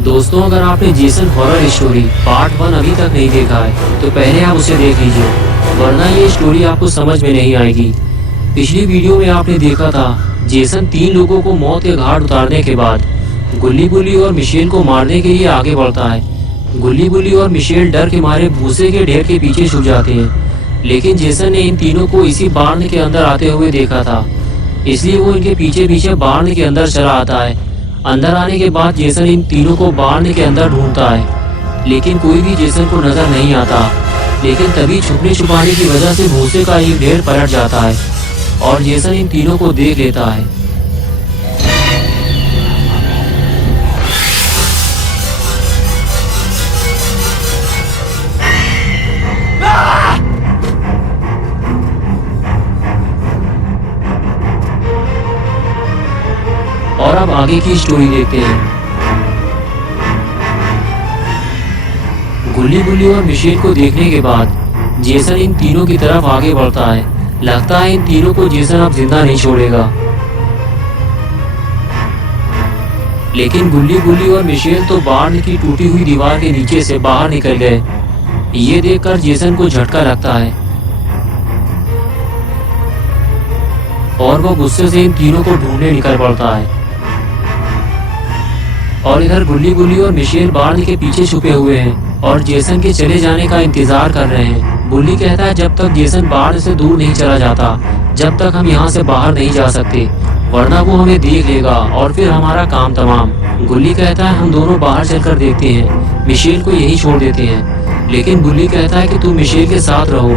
दोस्तों, अगर आपने जेसन हॉरर स्टोरी पार्ट 1 अभी तक नहीं देखा है तो पहले आप उसे देख लीजिए, वरना ये स्टोरी आपको समझ में नहीं आएगी। पिछली वीडियो में आपने देखा था जेसन 3 लोगों को मौत के घाट उतारने के बाद गुल्ली बुल्ली और मिशेल को मारने के लिए आगे बढ़ता है। गुल्ली बुल्ली और मिशेल डर के मारे भूसे के ढेर के पीछे छुप जाते हैं, लेकिन जेसन ने इन तीनों को इसी बार्न के अंदर आते हुए देखा था, इसलिए वो इनके पीछे पीछे बार्न के अंदर चला आता है। अंदर आने के बाद जेसन इन तीनों को बार्न के अंदर ढूंढता है, लेकिन कोई भी जेसन को नजर नहीं आता। लेकिन तभी छुपने छुपाने की वजह से भूसे का एक ढेर पलट जाता है और जेसन इन तीनों को देख लेता है। और अब आगे की स्टोरी देखते हैं। गुल्ली बुल्ली और मिशेल को देखने के बाद जेसन इन तीनों की तरफ आगे बढ़ता है। लगता है इन तीनों को जेसन अब जिंदा नहीं छोड़ेगा, लेकिन गुल्ली बुल्ली और मिशेल तो बार्न की टूटी हुई दीवार के नीचे से बाहर निकल गए। ये देखकर जेसन को झटका लगता है और वो गुस्से से इन तीनों को ढूंढने निकल पड़ता है। और इधर गुल्ली बुल्ली और मिशेल बार्न के पीछे छुपे हुए हैं और जेसन के चले जाने का इंतजार कर रहे हैं। बुल्ली कहता है जब तक जेसन बार्न से दूर नहीं चला जाता, जब तक हम यहाँ से बाहर नहीं जा सकते, वरना वो हमें देख लेगा और फिर हमारा काम तमाम। गुल्ली कहता है हम दोनों बाहर चलकर देखते हैं, मिशेल को यही छोड़ देते हैं। लेकिन बुल्ली कहता है कि तुम मिशेल के साथ रहो,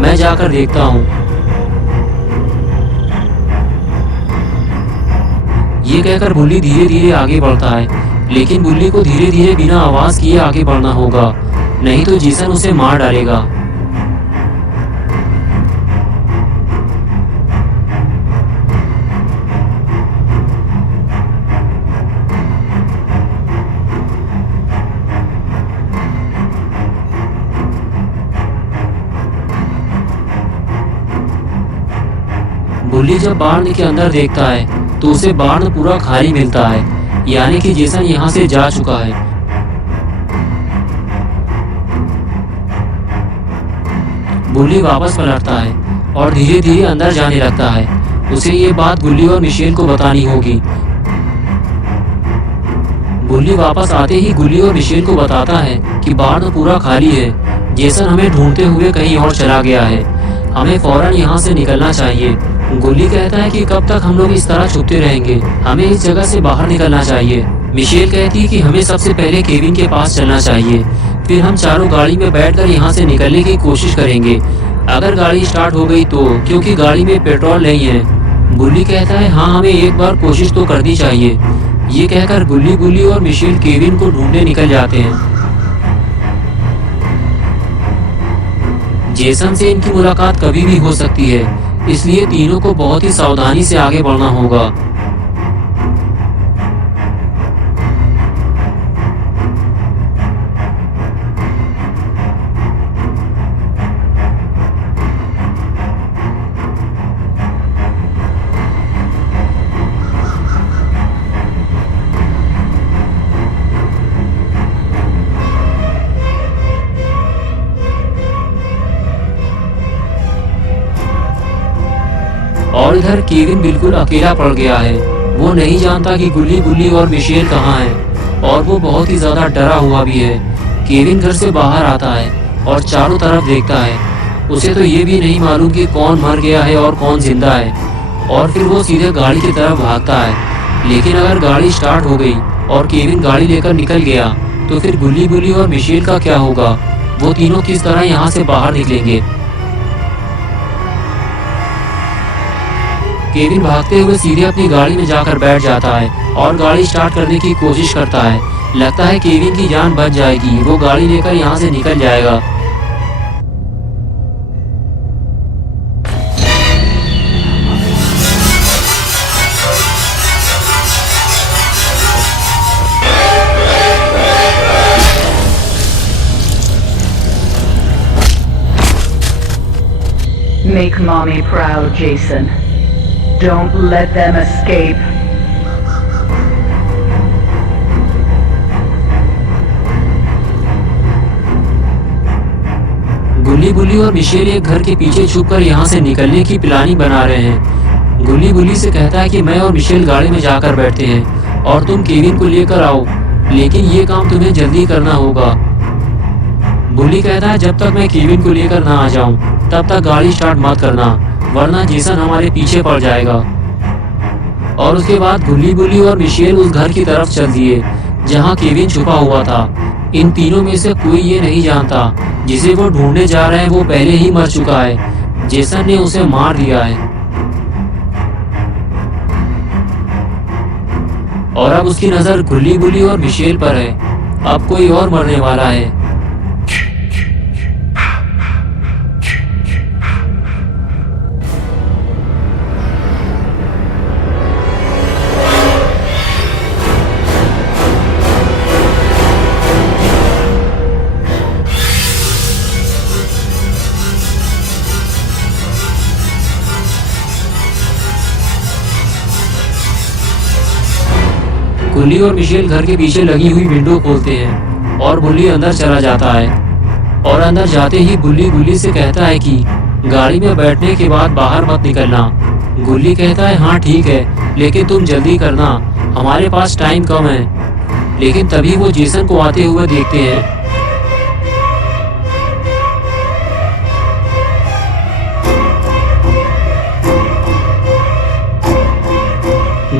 मैं जाकर देखता हूँ। ये कहकर बुल्ली धीरे धीरे आगे बढ़ता है, लेकिन बुल्ली को धीरे धीरे बिना आवाज किए आगे बढ़ना होगा, नहीं तो जेसन उसे मार डालेगा। बुल्ली जब बार्न के अंदर देखता है तो उसे बार्न पूरा खाली मिलता है, यानी कि जेसन यहाँ से जा चुका है। बुल्ली वापस पलटता है और धीरे धीरे अंदर जाने लगता है। उसे ये बात गुल्ली और मिशेल को बतानी होगी। बुल्ली वापस आते ही गुल्ली और मिशेल को बताता है कि बार्न पूरा खाली है, जेसन हमें ढूंढते हुए कहीं और चला गया है, हमें फौरन यहाँ से निकलना चाहिए। गुल्ली कहता है कि कब तक हम लोग इस तरह छुपते रहेंगे, हमें इस जगह से बाहर निकलना चाहिए। मिशेल कहती है कि हमें सबसे पहले केविन के पास चलना चाहिए, फिर हम चारों गाड़ी में बैठकर यहाँ से निकलने की कोशिश करेंगे। अगर गाड़ी स्टार्ट हो गई तो, क्योंकि गाड़ी में पेट्रोल नहीं है। बुल्ली कहता है हाँ, हमें एक बार कोशिश तो करनी चाहिए। ये कहकर गुल्ली बुल्ली और मिशेल केविन को ढूंढने निकल जाते हैं। जेसन से इनकी मुलाकात कभी भी हो सकती है, इसलिए तीनों को बहुत ही सावधानी से आगे बढ़ना होगा। और इधर केविन बिल्कुल अकेला पड़ गया है। वो नहीं जानता कि गुल्ली बुल्ली और मिशेल कहाँ हैं, और वो बहुत ही ज्यादा डरा हुआ भी है। केविन घर से बाहर आता है और चारों तरफ देखता है। उसे तो ये भी नहीं मालूम कि कौन मर गया है और कौन जिंदा है, और फिर वो सीधे गाड़ी की तरफ भागता है। लेकिन अगर गाड़ी स्टार्ट हो गई और केविन गाड़ी लेकर निकल गया तो फिर गुल्ली बुल्ली और मिशेल का क्या होगा? वो तीनों किस तरह यहाँ से बाहर निकलेंगे? केविन भागते हुए सीधे अपनी गाड़ी में जाकर बैठ जाता है और गाड़ी स्टार्ट करने की कोशिश करता है। लगता है केविन की जान बच जाएगी, वो गाड़ी लेकर यहाँ से निकल जाएगा। Make mommy proud, Jason. Don't let them escape. बुल्ली और मिशेल एक घर के पीछे छुपकर यहाँ से निकलने की प्लानिंग बना रहे हैं। गुल्ली बुल्ली से कहता है कि मैं और मिशेल गाड़ी में जाकर बैठते हैं और तुम केविन को लेकर आओ, लेकिन ये काम तुम्हें जल्दी करना होगा। बुल्ली कहता है जब तक मैं केविन को लेकर ना आ जाऊं तब तक गाड़ी स्टार्ट मत करना, वरना जेसन हमारे पीछे पड़ जाएगा। और उसके बाद गुल्ली बुल्ली और मिशेल उस घर की तरफ चल दिए जहां केविन छुपा हुआ था। इन तीनों में से कोई ये नहीं जानता जिसे वो ढूंढने जा रहे हैं वो पहले ही मर चुका है। जेसन ने उसे मार दिया है और अब उसकी नजर गुल्ली बुल्ली और मिशेल पर है। अब कोई और मरने वाला है। गुल्ली और मिशेल घर के पीछे लगी हुई विंडो खोलते हैं और बुल्ली अंदर चला जाता है। और अंदर जाते ही बुल्ली गुल्ली से कहता है कि गाड़ी में बैठने के बाद बाहर मत निकलना। गुल्ली कहता है हाँ ठीक है, लेकिन तुम जल्दी करना, हमारे पास टाइम कम है। लेकिन तभी वो जेसन को आते हुए देखते हैं।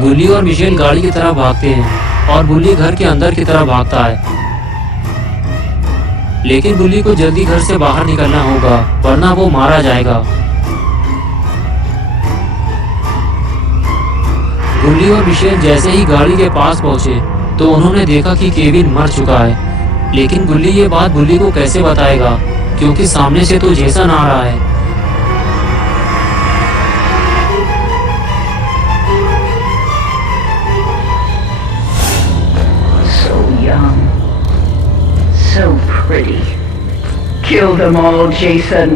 गुल्ली और मिशेल गाड़ी की तरफ भागते हैं और बुल्ली घर के अंदर की तरफ भागता है। लेकिन बुल्ली को जल्दी घर से बाहर निकलना होगा, वरना वो मारा जाएगा। गुल्ली और मिशेल जैसे ही गाड़ी के पास पहुंचे तो उन्होंने देखा कि केविन मर चुका है। लेकिन गुल्ली ये बात बुल्ली को कैसे बताएगा, क्योंकि सामने से तो जेसन आ रहा है। Young. So pretty. Kill them all, Jason.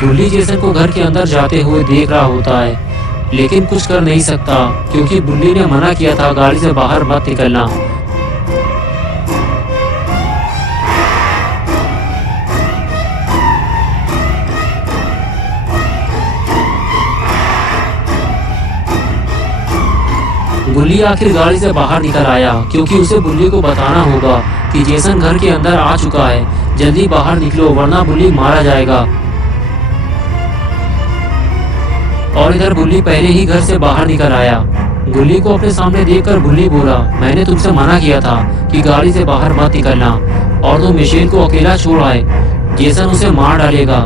गुल्ली जेसन को घर के अंदर जाते हुए देख रहा होता है, लेकिन कुछ कर नहीं सकता क्योंकि बुल्ली ने मना किया था गाड़ी से बाहर मत निकलना। गुल्ली आखिर गाड़ी से बाहर निकल आया क्योंकि उसे बुल्ली को बताना होगा कि जेसन घर के अंदर आ चुका है। जल्दी बाहर निकलो वरना बुल्ली मारा जाएगा। और इधर बुल्ली पहले ही घर से बाहर निकल आया। गुल्ली को अपने सामने देखकर बुल्ली बोला, मैंने तुमसे मना किया था कि गाड़ी से बाहर मत निकलना, और तुम मिशेल को अकेला छोड़ आए, जेसन उसे मार डालेगा।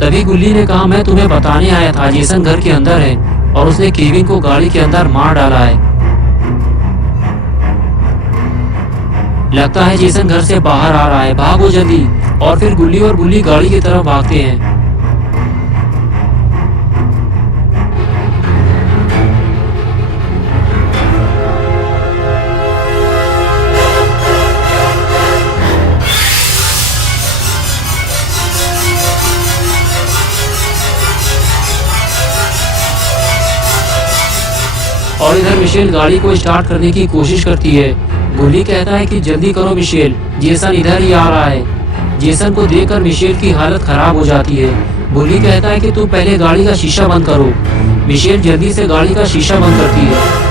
तभी गुल्ली ने कहा, मैं तुम्हें बताने आया था जेसन घर के अंदर है और उसने केविन को गाड़ी के अंदर मार डाला है। लगता है जेसन घर से बाहर आ रहा है, भागो जल्दी। और फिर गुल्ली और बुल्ली गाड़ी की तरफ भागते हैं। और इधर मिशेल गाड़ी को स्टार्ट करने की कोशिश करती है। गुल्ली कहता है कि जल्दी करो मिशेल, जेसन इधर ही आ रहा है। जेसन को देखकर मिशेल की हालत खराब हो जाती है। गुल्ली कहता है कि तुम पहले गाड़ी का शीशा बंद करो। मिशेल जल्दी से गाड़ी का शीशा बंद करती है।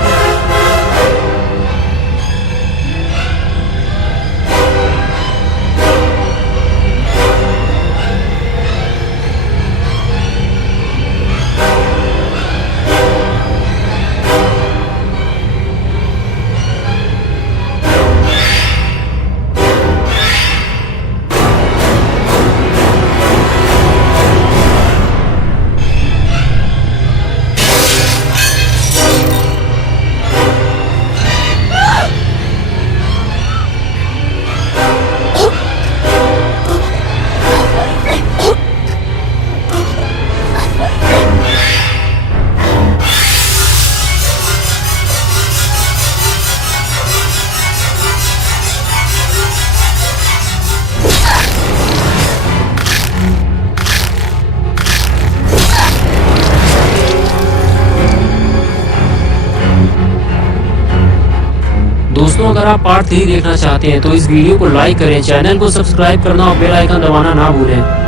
दोस्तों अगर आप पार्ट 3 देखना चाहते हैं तो इस वीडियो को लाइक करें, चैनल को सब्सक्राइब करना और बेल आइकन दबाना ना भूलें।